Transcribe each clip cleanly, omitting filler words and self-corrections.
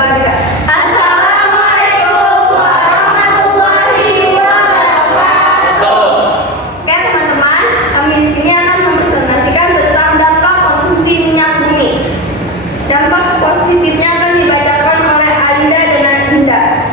Assalamualaikum warahmatullahi wabarakatuh. Oke teman-teman, kami di sini akan mempresentasikan tentang dampak konsumsi minyak bumi. Dampak positifnya akan dibacakan oleh Alinda dan Alinda.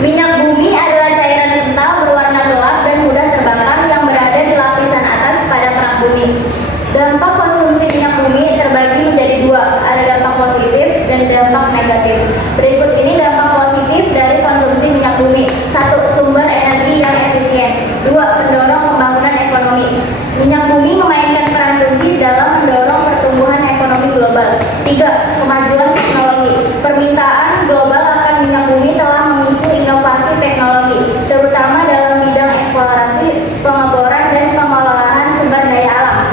Minyak bumi adalah cairan kental berwarna gelap dan mudah terbakar yang berada di lapisan atas pada perang bumi. Dampak konsumsi minyak bumi terbagi menjadi dua, ada dampak positif dan dampak negatif. Berikut ini dampak positif dari konsumsi minyak bumi. 1. Sumber energi yang efisien. 2. Mendorong pembangunan ekonomi. Minyak bumi memainkan peran kunci dalam mendorong pertumbuhan ekonomi global. 3. Kemajuan teknologi. Permintaan global akan minyak bumi telah memicu inovasi teknologi, terutama dalam bidang eksplorasi, pengeboran, dan pengolahan sumber daya alam.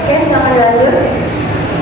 Oke, silakan dilanjut.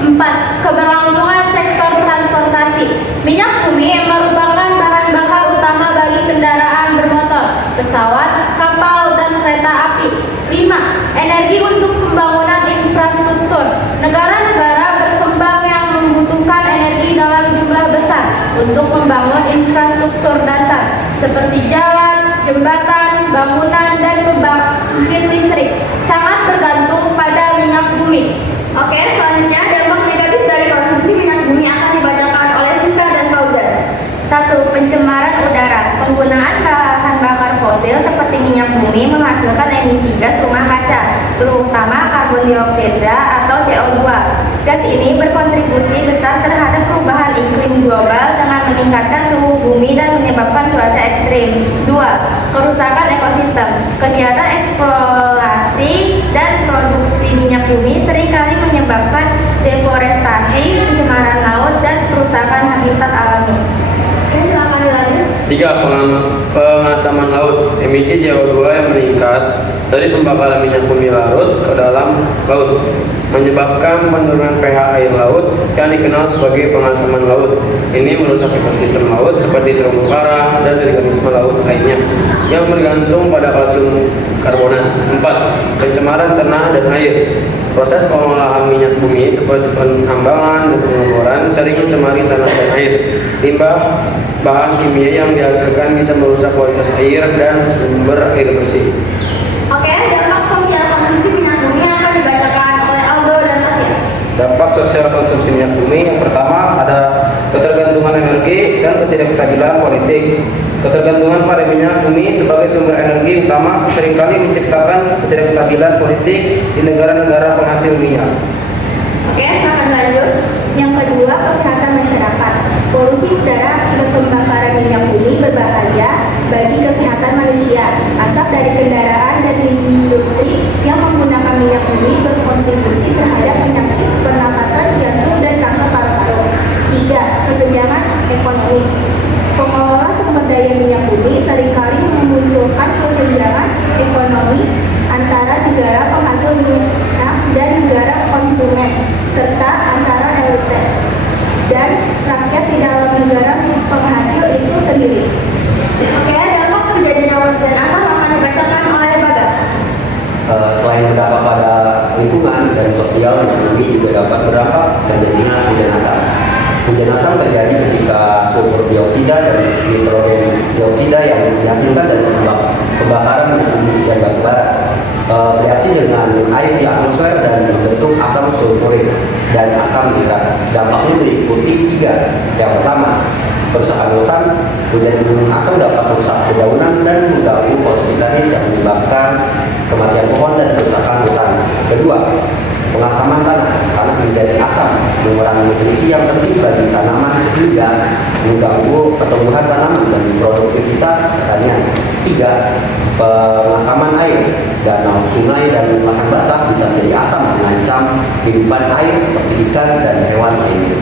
4. Keberlangsungan sektor transportasi. Minyak bumi merupakan bahan bakar utama bagi kendaraan bermotor, pesawat, kapal, dan kereta api. 5. Energi untuk pembangunan infrastruktur. Negara-negara berkembang yang membutuhkan energi dalam jumlah besar untuk membangun infrastruktur dasar seperti jalan, jembatan, bangunan, dan pembangkit listrik. Sangat bergantung pada minyak bumi. Oke, selanjutnya dampak negatif dari konsumsi minyak bumi akan dibacakan oleh Siska dan Fauzan. 1. Pencemaran udara. Penggunaan bahan bakar fosil seperti minyak bumi menghasilkan emisi gas rumah kaca, terutama karbon dioksida atau CO2. Gas ini berkontribusi besar terhadap perubahan iklim global dengan meningkatkan suhu bumi dan menyebabkan cuaca ekstrim. 2. Kerusakan ekosistem. Kegiatan eksplorasi dan produksi minyak bumi seringkali menyebabkan deforestasi, pencemaran laut, dan kerusakan habitat alami. Oke, silakan dilanjut. 3. Pengasaman laut. Emisi CO2 yang meningkat dari pembakaran minyak bumi larut ke dalam laut menyebabkan penurunan pH air laut yang dikenal sebagai pengasaman laut. Ini merusak ekosistem laut seperti terumbu karang dan organisme laut lainnya yang bergantung pada kalsium karbonat. 4. Pencemaran tanah dan air. Proses pengolahan minyak bumi seperti penambangan dan pengeboran sering mencemari tanah dan air. Limbah bahan kimia yang dihasilkan bisa merusak kualitas air dan sumber air bersih. Oke, dampak sosial konsumsi minyak bumi akan dibacakan oleh Aldo dan Tasya. Dampak sosial konsumsi minyak bumi yang pertama ada ketergantungan energi dan ketidakstabilan politik. Ketergantungan pada minyak bumi sebagai sumber energi utama seringkali menciptakan ketidakstabilan politik di negara-negara penghasil minyak. Oke, silakan lanjut. Yang kedua, kesehatan masyarakat. Polusi udara akibat pembakaran minyak bumi berbahaya bagi kesehatan manusia. Asap dari kendaraan dan industri yang menggunakan minyak bumi berkontribusi terhadap penyakit pernapasan, jantung, dan kanker paru-paru. 3. Kesenjangan ekonomi. Pengelola sumber daya minyak bumi seringkali memunculkan kesenjangan ekonomi antara negara penghasil minyak dan negara konsumen, serta antara elit dan rakyat di dalam negara penghasil itu sendiri. Oke, dampak terjadinya hujan asam akan dibacakan oleh Bagas. Selain berdampak pada lingkungan dan sosial, minyak bumi juga dapat berdampak terjadinya hujan asam. Hujan asam terjadi ketika sulfur dioksida dan nitrogen dioksida yang dihasilkan dari pembakaran minyak bumi dan batu bara bereaksi dengan air di atmosfer dan membentuk asam sulfurik dan asam nitrat. Dampaknya meliputi 3. Yang pertama, kerusakan hutan. Hujan asam dapat merusak dedaunan dan mengganggu fotosintesis yang menyebabkan kematian pohon dan kerusakan hutan. Kedua, pengasaman tanah. Tanah menjadi asam, mengurangi nutrisi yang penting bagi tanaman sehingga mengganggu pertumbuhan tanaman dan produktivitas pertanian. 3. Pengasaman air. Danau, sungai, dan lahan basah bisa menjadi asam mengancam kehidupan air seperti ikan dan hewan lainnya.